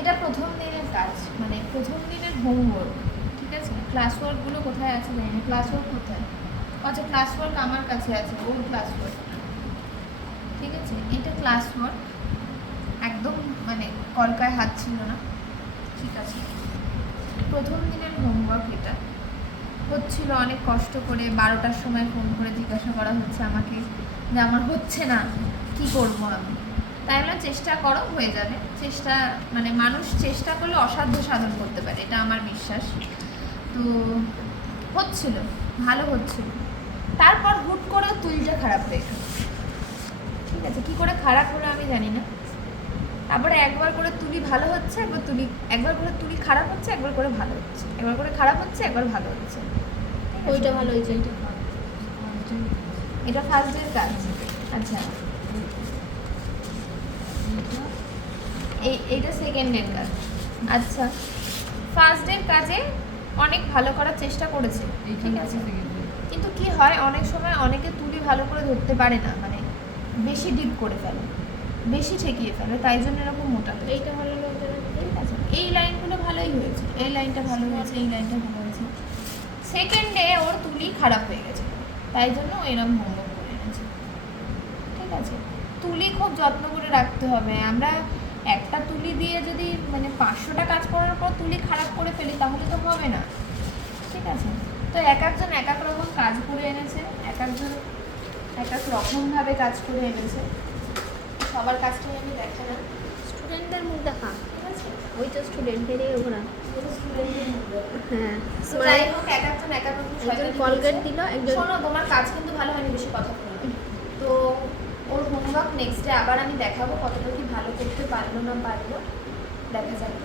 এটা প্রথম দিনের কাজ, মানে প্রথম দিনের হোমওয়ার্ক, ঠিক আছে? ক্লাস ওয়ার্কগুলো কোথায় আছে জানি না। ক্লাস ওয়ার্ক কোথায়? আচ্ছা, ক্লাস ওয়ার্ক আমার কাছে আছে, ওর ক্লাস ওয়ার্ক, ঠিক আছে? এটা ক্লাস ওয়ার্ক, একদম মানে কলকায় হাত ছিল না, ঠিক আছে? প্রথম দিনের হোমওয়ার্ক এটা হচ্ছিল অনেক কষ্ট করে। 12টার সময় ফোন করে জিজ্ঞাসা করা হচ্ছে আমাকে যে আমার হচ্ছে না, কি করব আমি। তাই আমরা চেষ্টা করো, হয়ে যাবে। চেষ্টা মানে মানুষ চেষ্টা করলে অসাধ্য সাধন করতে পারে, এটা আমার বিশ্বাস। তো হচ্ছিল, ভালো হচ্ছিল। তারপর হুট করে তুলিটা খারাপ হয়ে গেল, ঠিক আছে? কি করে খারাপ হলো আমি জানি না। তারপরে একবার করে তুলি ভালো হচ্ছে, একবার করে তুলি খারাপ হচ্ছে, একবার করে ভালো হচ্ছে, একবার করে খারাপ হচ্ছে, একবার ভালো হচ্ছে। ওইটা ভালো হয়েছে, এটা ফার্স্ট ডের কাজ। আচ্ছা, এইটা সেকেন্ড ডের কাজ। আচ্ছা, ফার্স্ট ডের কাজে অনেক ভালো করার চেষ্টা করেছে, ঠিক আছে? কিন্তু কি হয়, অনেক সময় অনেকে তুলি ভালো করে ধরতে পারে না, মানে বেশি ডিপ করে ফেলে, বেশি ঠেকিয়ে ফেলে, তাই জন্য এরকম মোটা হয়। এইটা ভালো হয়েছে, ঠিক আছে, এই লাইনগুলো ভালোই হয়েছে, এই লাইনটা ভালো হয়েছে, এই লাইনটা ভালো হয়েছে। সেকেন্ডে ওর তুলি খারাপ হয়ে গেছে, তাই জন্য ও এরকম হোমওয়ার্ক করে এনেছে, ঠিক আছে? তুলি খুব যত্ন করে রাখতে হবে। আমরা একটা তুলি দিয়ে যদি মানে 500টা কাজ করার পর তুলি খারাপ করে ফেলি, তাহলে তো হবে না, ঠিক আছে? তো এক একজন এক এক রকম কাজ করে এনেছে, এক একজন এক এক রকমভাবে কাজ করে এনেছে। সবার কাজটাই আমি দেখা না, স্টুডেন্টদের মুখ দেখা, ঠিক আছে? ওই তো স্টুডেন্টেরই ওরা। হ্যাঁ, তো যাই হোক, এক একজন এক এক রকম একজন কলগেট দিল, একজন শোনো, তোমার কাজ কিন্তু ভালো হয়নি, বেশি কথা বলো না। তো ওর হোমওয়ার্ক নেক্সট ডে আবার আমি দেখাবো কতটা কি ভালো করতে পারলো না পারলো, দেখা যাবে।